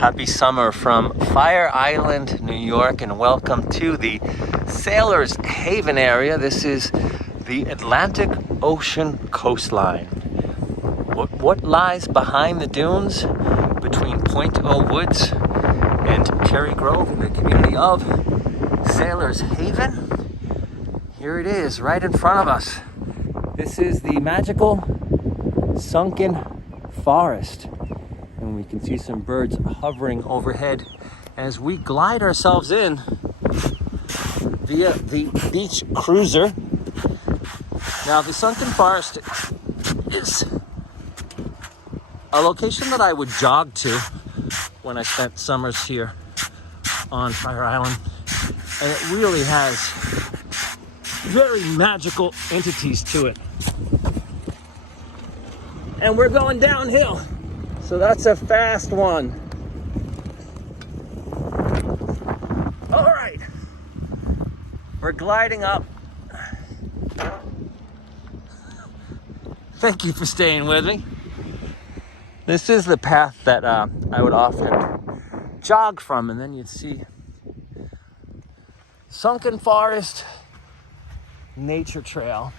Happy summer from Fire Island, New York, and welcome to the Sailor's Haven area. This is the Atlantic Ocean coastline. What lies behind the dunes between Point O Woods and Cherry Grove in the community of Sailor's Haven? Here it is, right in front of us. This is the magical Sunken Forest. And we can see some birds hovering overhead as we glide ourselves in via the beach cruiser. Now, the Sunken Forest is a location that I would jog to when I spent summers here on Fire Island. And it really has very magical entities to it. And we're going downhill. So that's a fast one. All right, we're gliding up. Thank you for staying with me. This is the path that I would often jog from, and then you'd see Sunken Forest Nature Trail.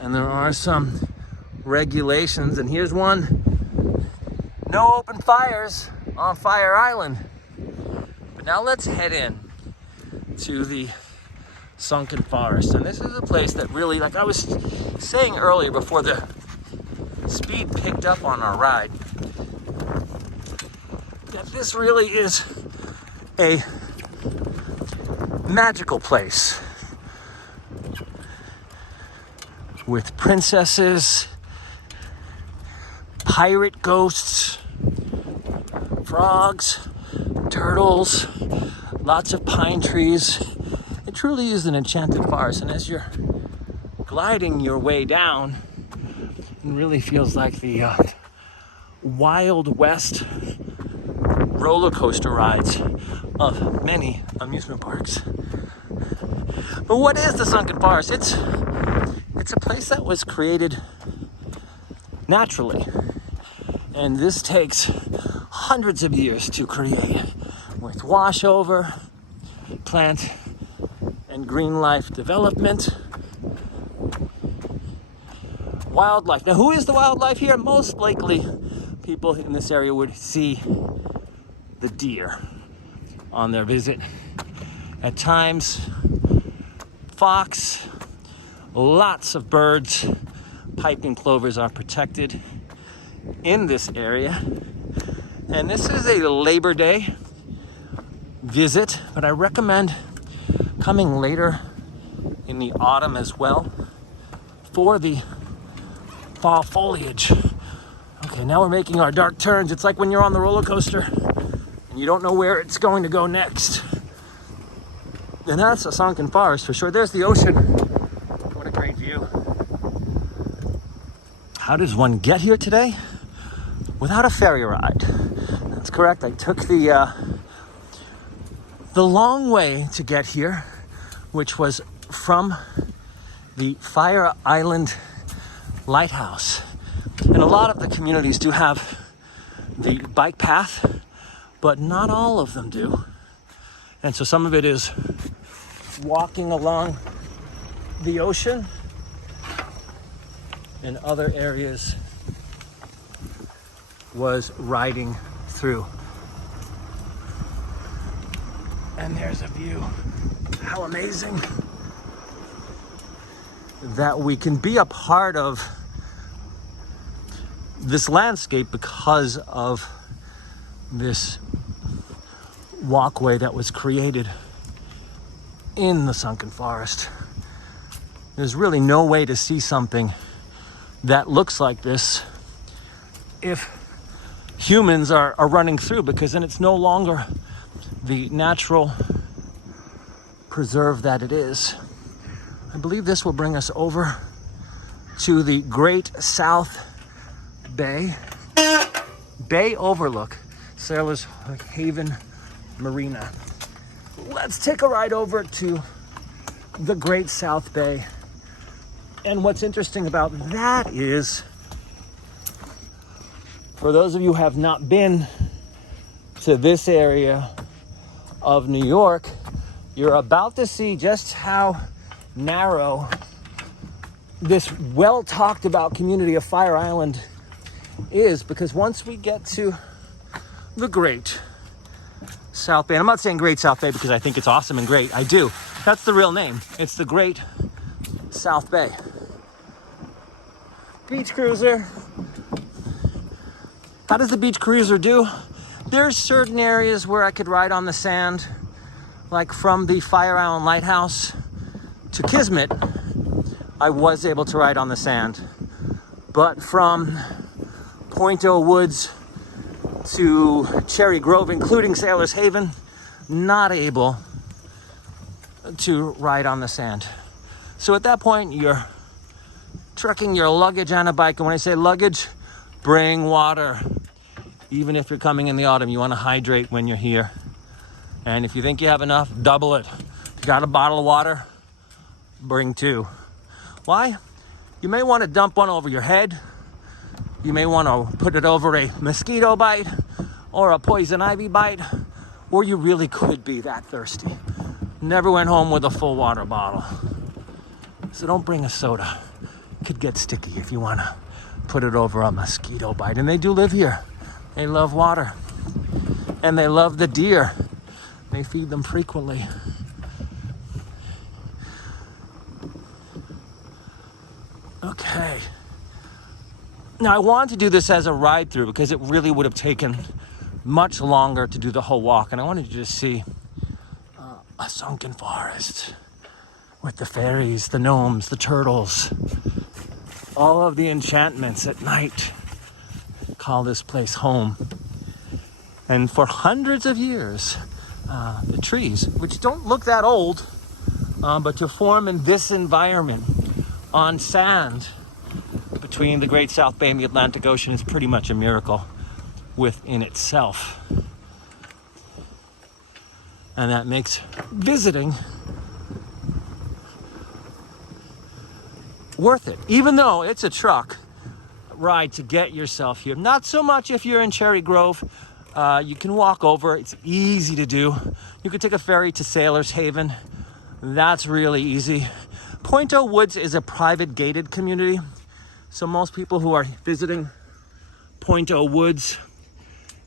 And there are some regulations, and here's one: no open fires on Fire Island. But now let's head in to the Sunken Forest. And this is a place that really, like I was saying earlier before the speed picked up on our ride, that this really is a magical place with princesses, pirate ghosts, frogs, turtles, lots of pine trees. It truly is an enchanted forest, and as you're gliding your way down, it really feels like the Wild West roller coaster rides of many amusement parks. But what is the Sunken Forest? It's a place that was created naturally, and this takes hundreds of years to create, with washover, plant and green life development, wildlife. Now, who is the wildlife here? Most likely people in this area would see the deer on their visit. At times, fox, lots of birds, piping plovers are protected in this area. And this is a Labor Day visit, but I recommend coming later in the autumn as well for the fall foliage. Okay, now we're making our dark turns. It's like when you're on the roller coaster and you don't know where it's going to go next. And that's a Sunken Forest for sure. There's the ocean. What a great view. How does one get here today? Without a ferry ride. That's correct. I took the long way to get here, which was from the Fire Island Lighthouse. And a lot of the communities do have the bike path, but not all of them do. And so some of it is walking along the ocean, and other areas was riding through. And there's a view. How amazing that we can be a part of this landscape because of this walkway that was created in the Sunken Forest. There's really no way to see something that looks like this if humans are running through, because then it's no longer the natural preserve that it is. I believe this will bring us over to the Great South Bay Overlook, Sailor's Haven Marina. Let's take a ride over to the Great South Bay And what's interesting about that is, for those of you who have not been to this area of New York, you're about to see just how narrow this well talked about community of Fire Island is, because once we get to the Great South Bay, and I'm not saying Great South Bay because I think it's awesome and great, I do. That's the real name. It's the Great South Bay. Beach cruiser. How does the beach cruiser do? There's certain areas where I could ride on the sand, like from the Fire Island Lighthouse to Kismet, I was able to ride on the sand. But from Pointo Woods to Cherry Grove, including Sailor's Haven, not able to ride on the sand. So at that point, you're trucking your luggage on a bike. And when I say luggage, bring water. Even if you're coming in the autumn, you want to hydrate when you're here. And if you think you have enough, double it. If you got a bottle of water, bring 2. Why? You may want to dump one over your head. You may want to put it over a mosquito bite or a poison ivy bite, or you really could be that thirsty. Never went home with a full water bottle. So don't bring a soda. It could get sticky if you want to put it over a mosquito bite. And they do live here. They love water. And they love the deer. They feed them frequently. Okay. Now I wanted to do this as a ride through because it really would have taken much longer to do the whole walk. And I wanted you to see a sunken forest with the fairies, the gnomes, the turtles, all of the enchantments at night call this place home. And for hundreds of years, the trees, which don't look that old, but to form in this environment on sand between the Great South Bay and the Atlantic Ocean is pretty much a miracle within itself. And that makes visiting worth it, even though it's a truck ride to get yourself here. Not so much if you're in Cherry Grove. You can walk over. It's easy to do. You could take a ferry to Sailor's Haven. That's really easy. Pointo Woods is a private gated community. So most people who are visiting Pointo Woods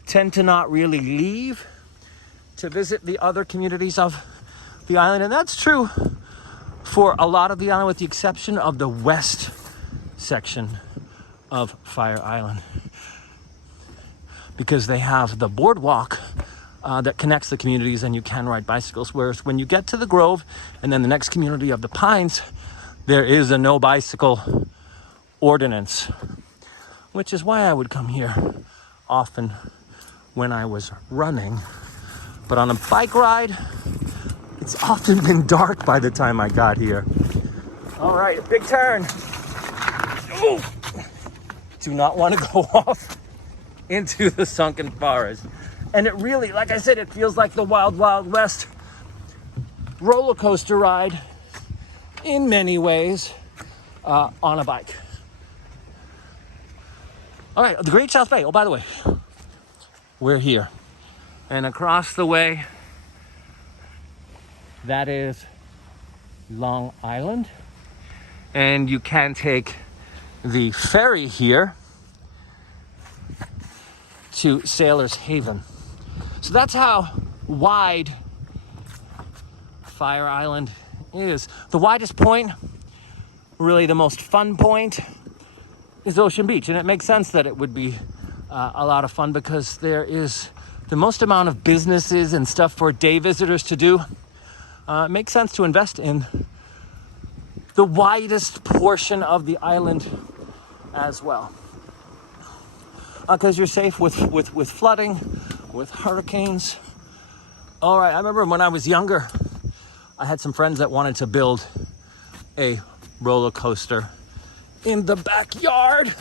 tend to not really leave to visit the other communities of the island. And that's true for a lot of the island, with the exception of the west section of Fire Island, because they have the boardwalk that connects the communities and you can ride bicycles. Whereas when you get to the Grove and then the next community of the Pines, there is a no bicycle ordinance, which is why I would come here often when I was running. But on a bike ride, it's often been dark by the time I got here. All right, a big turn. Ooh. Do not want to go off into the sunken forest. And it really, like I said, it feels like the Wild Wild West roller coaster ride in many ways on a bike. All right, the Great South Bay. Oh, by the way, we're here. And across the way, that is Long Island. And you can take the ferry here to Sailor's Haven. So that's how wide Fire Island is. The widest point, really the most fun point, is Ocean Beach. And it makes sense that it would be a lot of fun because there is the most amount of businesses and stuff for day visitors to do. It makes sense to invest in the widest portion of the island as well, because you're safe with flooding, with hurricanes. All right, I remember when I was younger, I had some friends that wanted to build a roller coaster in the backyard,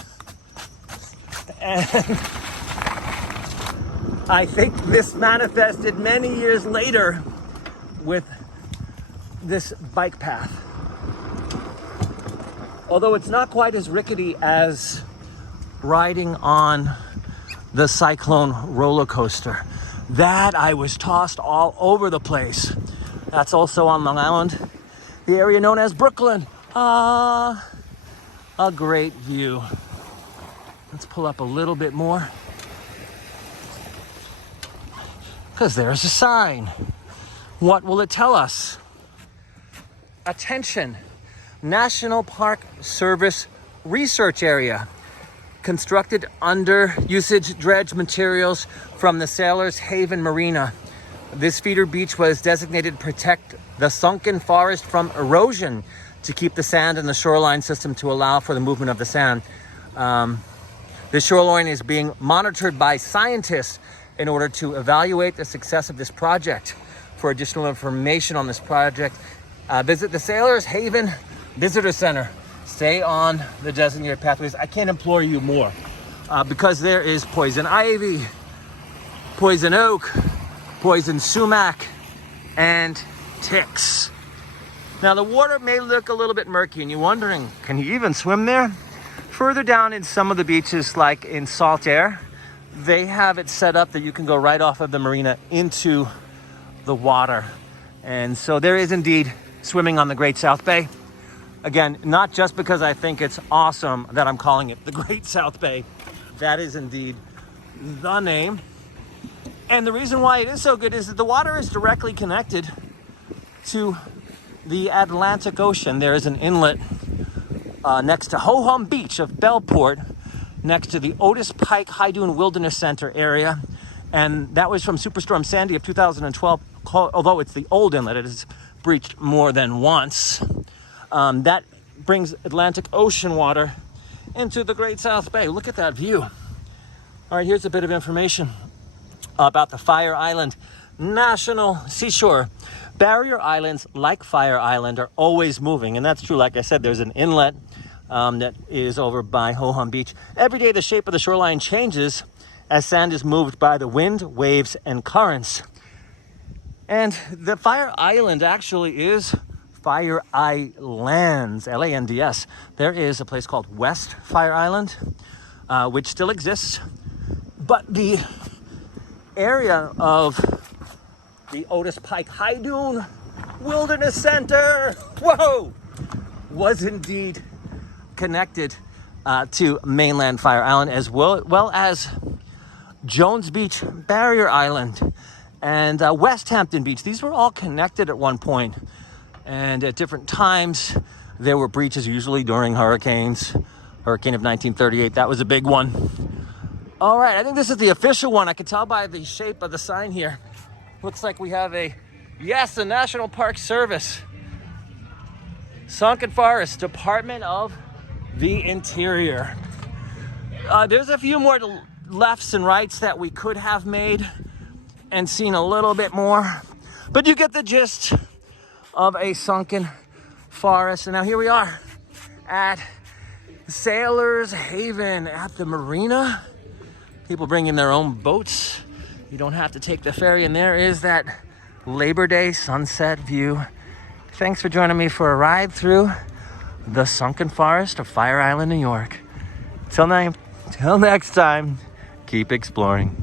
and I think this manifested many years later with this bike path. although it's not quite as rickety as riding on the Cyclone roller coaster. That I was tossed all over the place. That's also on Long Island, the area known as Brooklyn. A great view. Let's pull up a little bit more, because there's a sign. What will it tell us? Attention, National Park Service Research Area. Constructed under usage dredge materials from the Sailors Haven Marina. This feeder beach was designated to protect the sunken forest from erosion, to keep the sand in the shoreline system to allow for the movement of the sand. The shoreline is being monitored by scientists in order to evaluate the success of this project. For additional information on this project, visit the Sailors Haven Visitor Center. Stay on the designated pathways. I can't implore you more, because there is poison ivy, poison oak, poison sumac, and ticks. Now the water may look a little bit murky and you're wondering, can you even swim there? Further down in some of the beaches, like in Salt Air, they have it set up that you can go right off of the marina into the water. And so there is indeed swimming on the Great South Bay. Again, not just because I think it's awesome that I'm calling it the Great South Bay. That is indeed the name. And the reason why it is so good is that the water is directly connected to the Atlantic Ocean. There is an inlet next to Ho-Hum Beach of Bellport, next to the Otis Pike High Dune Wilderness Center area. And that was from Superstorm Sandy of 2012, although it's the old inlet. It has breached more than once. That brings Atlantic Ocean water into the Great South Bay. Look at that view. All right, here's a bit of information about the Fire Island National Seashore. Barrier islands like Fire Island are always moving, and that's true. Like I said, there's an inlet that is over by Ho-Hum Beach. Every day the shape of the shoreline changes as sand is moved by the wind, waves, and currents. And the Fire Island actually is Fire Islands, L-A-N-D-S. There is a place called West Fire Island, which still exists, but the area of the Otis Pike High Dune Wilderness Center, whoa, was indeed connected to mainland Fire Island, as well as Jones Beach, Barrier Island, and West Hampton Beach. These were all connected at one point. And at different times, there were breaches, usually during hurricanes. Hurricane of 1938, that was a big one. All right, I think this is the official one. I can tell by the shape of the sign here. Looks like we have the National Park Service. Sunken Forest, Department of the Interior. There's a few more lefts and rights that we could have made and seen a little bit more, but you get the gist of a sunken forest. And now here we are at Sailors Haven at the marina. People bring in their own boats. You don't have to take the ferry, and there is that Labor Day sunset view. Thanks for joining me for a ride through the sunken forest of Fire Island, New York. Till next time, keep exploring.